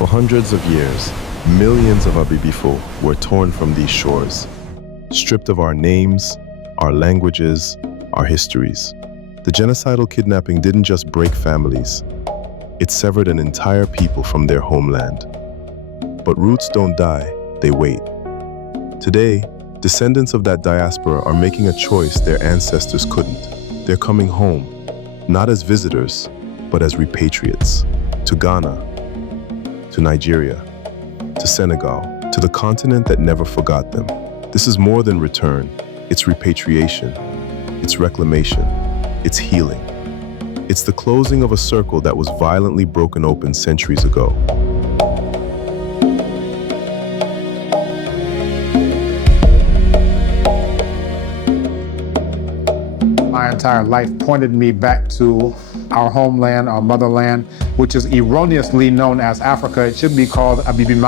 For hundreds of years, millions of Abibifo were torn from these shores, stripped of our names, our languages, our histories. The genocidal kidnapping didn't just break families, it severed an entire people from their homeland. But roots don't die, they wait. Today, descendants of that diaspora are making a choice their ancestors couldn't. They're coming home, not as visitors, but as repatriates, to Ghana, to Nigeria, to Senegal, to the continent that never forgot them. This is more than return. It's repatriation. It's reclamation. It's healing. It's the closing of a circle that was violently broken open centuries ago. My entire life pointed me back to our homeland, our motherland, which is erroneously known as Africa. It should be called Abibim,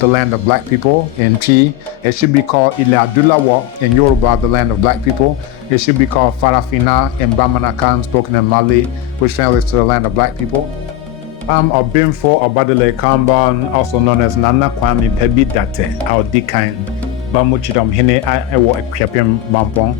the land of black people in P. It should be called Ilẹ̀ Adúláwọ̀ in Yoruba, the land of black people. It should be called Farafina in Bamanakan, spoken in Mali, which translates to the land of black people. I'm Abimfo Obadele Kamban, also known as Nana Kwame Pebi Date, our Dikain, Bamuchidam Hine, Ewo Ekwapim Bampong.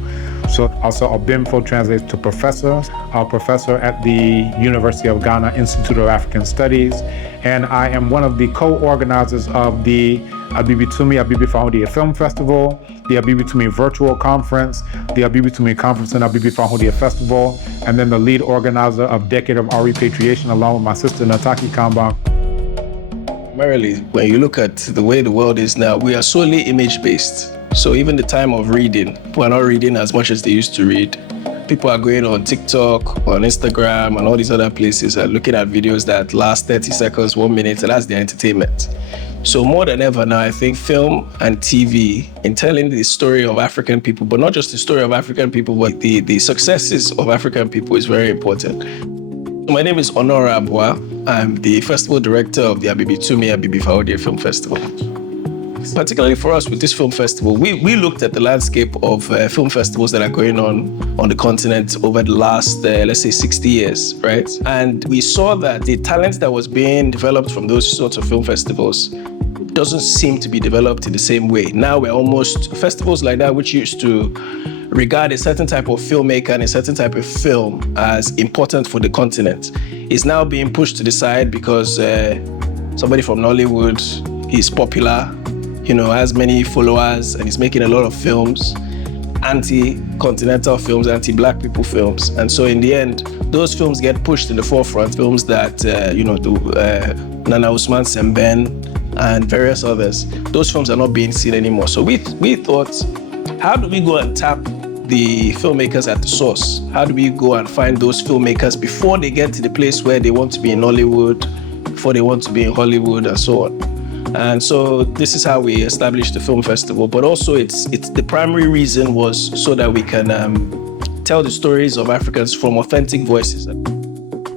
So also Abimfo translates to professor. I'm a professor at the University of Ghana Institute of African Studies, and I am one of the co-organizers of the Abibifahodie Film Festival, the Abibitumi Virtual Conference, the Abibitumi Conference and Abibifahodie Festival, and then the lead organizer of Decade of Our Repatriation along with my sister Nataki Kamba. Primarily, when you look at the way the world is now, we are solely image-based. So even the time of reading, people are not reading as much as they used to read. People are going on TikTok, on Instagram, and all these other places and looking at videos that last 30 seconds, 1 minute, and that's their entertainment. So more than ever now, I think film and TV, in telling the story of African people, but not just the story of African people, but the successes of African people is very important. My name is Honora Abua. I'm the festival director of the Abibitumi Abibifahodie Film Festival. Particularly for us with this film festival, we looked at the landscape of film festivals that are going on the continent over the last, let's say, 60 years, right? And we saw that the talent that was being developed from those sorts of film festivals doesn't seem to be developed in the same way. Now we're almost, festivals like that, which used to regard a certain type of filmmaker and a certain type of film as important for the continent, is now being pushed to the side because somebody from Nollywood is popular, you know, has many followers, and is making a lot of films, anti-continental films, anti-black people films. And so in the end, those films get pushed in the forefront, films that, Nana Usman Semben and various others. Those films are not being seen anymore. So we thought, how do we go and tap the filmmakers at the source? How do we go and find those filmmakers before they get to the place where they want to be in Nollywood, before they want to be in Hollywood, and so on? And so this is how we established the film festival. But also it's the primary reason was so that we can tell the stories of Africans from authentic voices.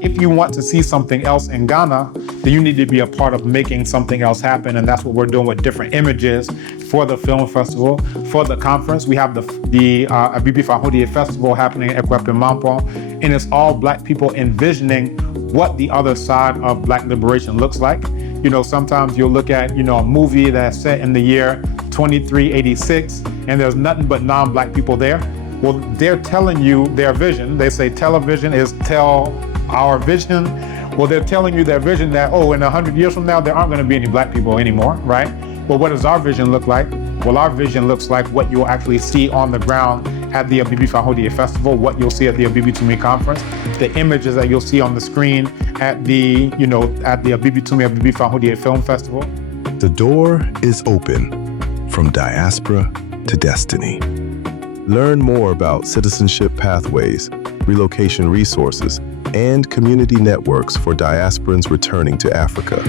If you want to see something else in Ghana, then you need to be a part of making something else happen. And that's what we're doing with different images for the film festival. For the conference, we have the Abibifahodie Festival happening at Ekwapim, and it's all black people envisioning what the other side of black liberation looks like. You know, sometimes you'll look at, a movie that's set in the year 2386, and there's nothing but non-black people there. Well, they're telling you their vision. They say television is tell our vision. Well, they're telling you their vision that, in 100 years from now, there aren't going to be any black people anymore, right? Well, what does our vision look like? Well, our vision looks like what you'll actually see on the ground at the Abibifahodie Festival, what you'll see at the Abibitumi Conference, the images that you'll see on the screen at the Abibitumi Abibifahodie Film Festival. The door is open, from diaspora to destiny. Learn more about citizenship pathways, relocation resources, and community networks for diasporans returning to Africa.